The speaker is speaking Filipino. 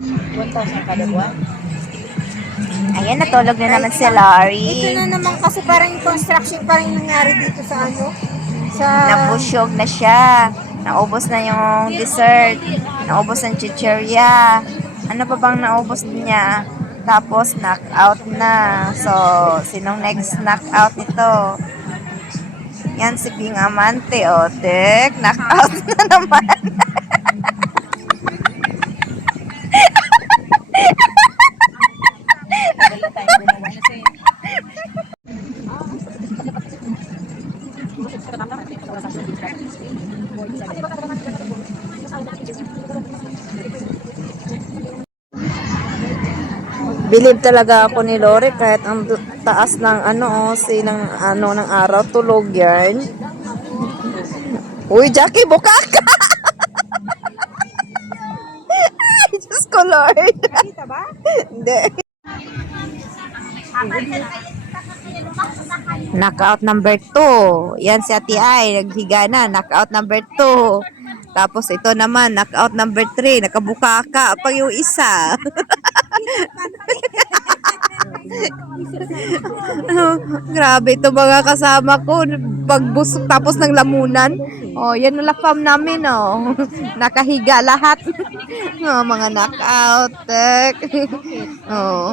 1,000 kada buwan. Ayan, natulog na naman si Larry. Ito na naman kasi parang construction pa rin nangyari dito sa ano. Sa... Nabusyog na siya. Naubos na yung dessert. Naubos ang chichirya. Ano pa bang naubos niya? Tapos, knockout na. So, sinong next knockout nito? Yan, si Bing Amante. O, tek, knockout na naman. Madali tayo gumawa na sa'yo. Believe talaga ako ni Lore kahit ang taas ng ano, ng araw, tulog yan. Uy, Jackie, buka ka! Ay, Diyos ko, Lord. Nakita ba? Hindi. Knockout number 2. Yan si Ate Ay, naghiga na. Knockout number 2. Tapos ito naman, knockout number 3. Nakabuka ka pa yung isa. Grabe ito mga kasama ko. Pagbusok tapos ng lamunan. Oh, yan ang lakam namin, oh. Nakahiga lahat. Oh, mga knockout. Oh.